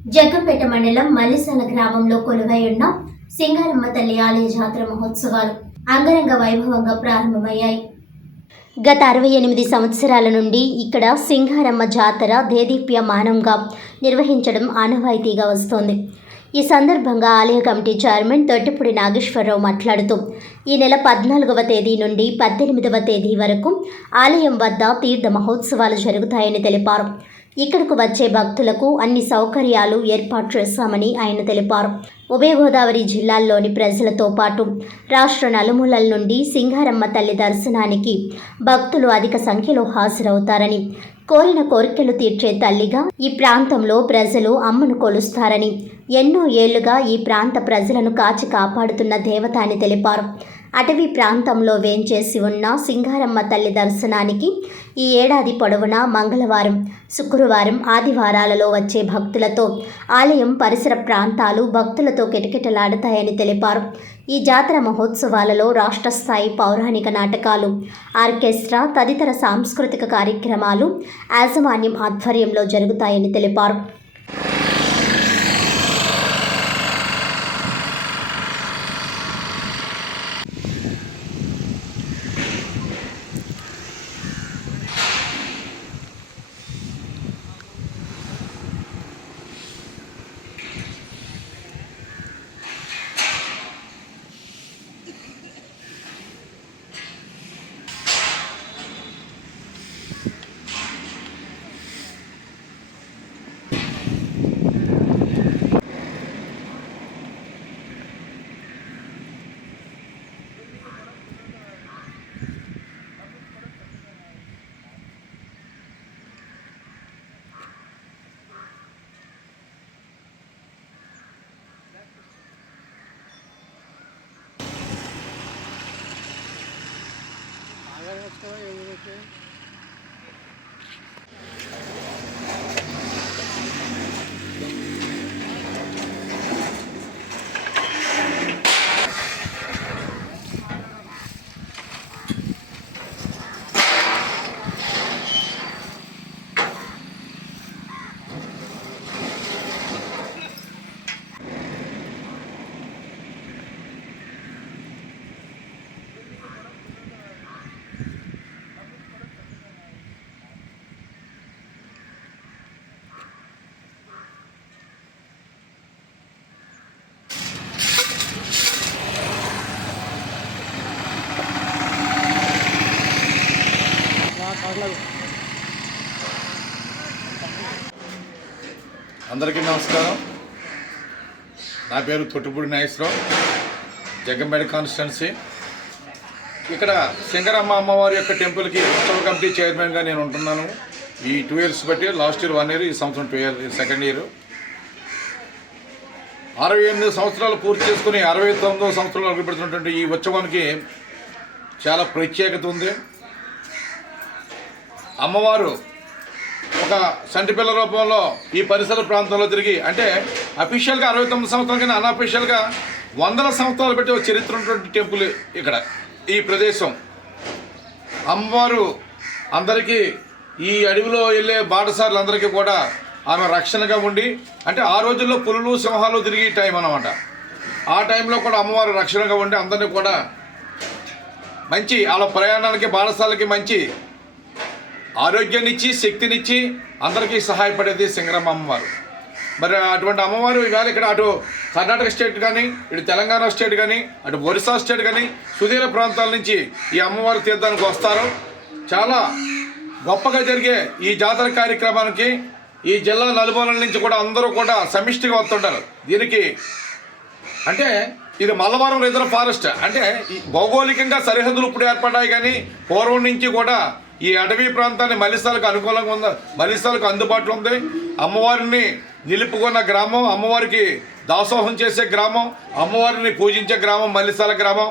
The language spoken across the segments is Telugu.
జగ్గంపేట మండలం మల్లిసాల గ్రామంలో కొలువై ఉన్న సింగారమ్మ తల్లి ఆలయ జాతర మహోత్సవాలు అంగరంగ వైభవంగా ప్రారంభమయ్యాయి. గత 68 సంవత్సరాల నుండి ఇక్కడ సింగారమ్మ జాతర దేదీప్యమానంగా నిర్వహించడం ఆనవాయితీగా వస్తోంది. ఈ సందర్భంగా ఆలయ కమిటీ చైర్మన్ తొట్టిపూడి నాగేశ్వరరావు మాట్లాడుతూ ఈ నెల 14వ తేదీ నుండి 18వ తేదీ వరకు ఆలయం వద్ద తీర్థ మహోత్సవాలు జరుగుతాయని తెలిపారు. ఇక్కడకు వచ్చే భక్తులకు అన్ని సౌకర్యాలు ఏర్పాటు చేశామని ఆయన తెలిపారు. ఉభయ గోదావరి జిల్లాల్లోని ప్రజలతో పాటు రాష్ట్ర నలుమూలల నుండి సింగారమ్మ తల్లి దర్శనానికి భక్తులు అధిక సంఖ్యలో హాజరవుతారని, కోరిన కోరికలు తీర్చే తల్లిగా ఈ ప్రాంతంలో ప్రజలు అమ్మను కొలుస్తారని, ఎన్నో ఏళ్లుగా ఈ ప్రాంత ప్రజలను కాచి కాపాడుతున్న దేవత అని తెలిపారు. అటవీ ప్రాంతంలో వేంచేసి ఉన్న సింగారమ్మ తల్లి దర్శనానికి ఈ ఏడాది పొడవునా మంగళవారం, శుక్రవారం, ఆదివారాలలో వచ్చే భక్తులతో ఆలయం పరిసర ప్రాంతాలు భక్తులతో కిటకిటలాడతాయని తెలిపారు. ఈ జాతర మహోత్సవాలలో రాష్ట్ర స్థాయి పౌరాణిక నాటకాలు, ఆర్కెస్ట్రా తదితర సాంస్కృతిక కార్యక్రమాలు యాజమాన్యం ఆధ్వర్యంలో జరుగుతాయని తెలిపారు. అందరికీ నమస్కారం. నా పేరు తొట్టిపూడి నాగేశ్వరరావు, జగ్గంపేట కాన్స్టిట్యున్సీ. ఇక్కడ సింగారమ్మ అమ్మవారి యొక్క టెంపుల్కి ఉత్సవ కమిటీ చైర్మన్గా నేను ఉంటున్నాను. ఈ 2 years బట్టి, లాస్ట్ ఇయర్ 1 year, ఈ సంవత్సరం 2 years, 2nd year. 68 సంవత్సరాలు పూర్తి చేసుకుని 69వ సంవత్సరంలో అడుగుపెడుతున్నటువంటి ఈ ఉత్సవానికి చాలా ప్రత్యేకత ఉంది. అమ్మవారు ఒక సంటిపిల్ల రూపంలో ఈ పరిసర ప్రాంతంలో తిరిగి, అంటే అఫీషియల్గా 69 సంవత్సరాలు కానీ అన్అఫీషియల్గా 100 సంవత్సరాలు పెట్టి ఒక చరిత్ర ఉన్నటువంటి టెంపుల్ ఇక్కడ ఈ ప్రదేశం. అమ్మవారు అందరికీ ఈ అడవిలో వెళ్ళే బాటసారులందరికీ కూడా ఆమె రక్షణగా ఉండి, అంటే ఆ రోజుల్లో పులులు సింహాలు తిరిగి టైం అన్నమాట. ఆ టైంలో కూడా అమ్మవారు రక్షణగా ఉండి అందరినీ కూడా మంచి వాళ్ళ ప్రయాణాలకి బాటసాలకి మంచి ఆరోగ్యాన్నిచ్చి శక్తినిచ్చి అందరికీ సహాయపడేది సింగారమ్మ అమ్మవారు. మరి అటువంటి అమ్మవారు ఇవాళ ఇక్కడ అటు కర్ణాటక స్టేట్ కానీ, ఇటు తెలంగాణ స్టేట్ కానీ, అటు ఒరిస్సా స్టేట్ కానీ సుదూర ప్రాంతాల నుంచి ఈ అమ్మవారి తీర్థానికి వస్తారు. చాలా గొప్పగా జరిగే ఈ జాతర కార్యక్రమానికి ఈ జిల్లా నలుమూలల నుంచి కూడా అందరూ కూడా సమిష్టిగా వస్తుంటారు. దీనికి అంటే ఇది మల్లవరం రిజర్వ్ ఫారెస్ట్, అంటే ఈ భౌగోళికంగా సరిహద్దులు ఇప్పుడు ఏర్పడ్డాయి, కానీ పూర్వం నుంచి కూడా ఈ అటవీ ప్రాంతాన్ని మల్లిసాలకు అనుకూలంగా ఉంది, మల్లిసాలకు అందుబాటులో ఉంది. అమ్మవారిని నిలుపుకున్న గ్రామం, అమ్మవారికి దాసోహం చేసే గ్రామం, అమ్మవారిని పూజించే గ్రామం మల్లిసాల గ్రామం.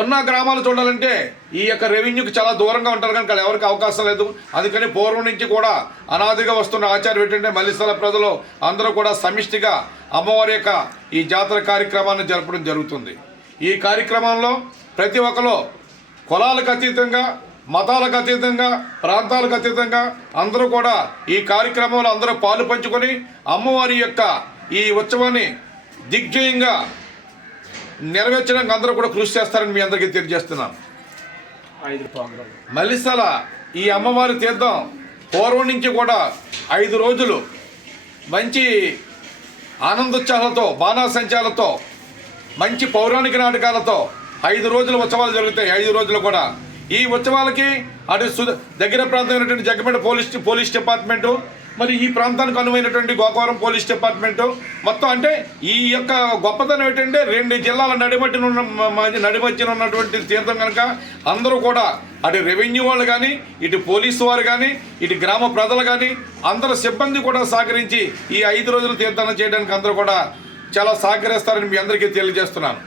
ఉన్న గ్రామాలు చూడాలంటే ఈ యొక్క రెవెన్యూకి చాలా దూరంగా ఉంటారు కనుక ఎవరికి అవకాశం లేదు. అందుకని పూర్వం నుంచి కూడా అనాదిగా వస్తున్న ఆచారం ఏంటంటే మల్లిసాల ప్రజలు అందరూ కూడా సమిష్టిగా అమ్మవారి యొక్క ఈ జాతర కార్యక్రమాన్ని జరపడం జరుగుతుంది. ఈ కార్యక్రమంలో ప్రతి ఒక్కరు కులాలకు అతీతంగా మతాలకు అతీతంగా, ప్రాంతాలకు అతీతంగా అందరూ కూడా ఈ కార్యక్రమంలో అందరూ పాలు పంచుకొని అమ్మవారి యొక్క ఈ ఉత్సవాన్ని దిగ్విజయంగా నెరవేర్చడానికి అందరూ కూడా కృషి చేస్తారని మీ అందరికీ తెలియజేస్తున్నాను. మల్లిసల ఈ అమ్మవారి తీర్థం పూర్వం నుంచి కూడా 5 రోజులు మంచి ఆనందోత్సాహాలతో, బాణాసంచాలతో, మంచి పౌరాణిక నాటకాలతో 5 రోజుల ఉత్సవాలు జరుగుతాయి. 5 రోజులు కూడా ఈ ఉత్సవాలకి అటు దగ్గర ప్రాంతమైనటువంటి జగ్గపేట పోలీస్ డిపార్ట్మెంటు, మరి ఈ ప్రాంతానికి అనువైనటువంటి గోకవరం పోలీస్ డిపార్ట్మెంటు మొత్తం, అంటే ఈ యొక్క గొప్పతనం ఏంటంటే 2 జిల్లాల నడిమధ్యన ఉన్నటువంటి తీర్థం కనుక అందరూ కూడా అటు రెవెన్యూ వాళ్ళు కానీ, ఇటు పోలీసు వారు కానీ, ఇటు గ్రామ ప్రజలు కానీ అందరూ సిబ్బంది కూడా సహకరించి ఈ 5 రోజులు తీర్థాన్ని చేయడానికి అందరూ కూడా చాలా సహకరిస్తారని మీ అందరికీ తెలియజేస్తున్నాను.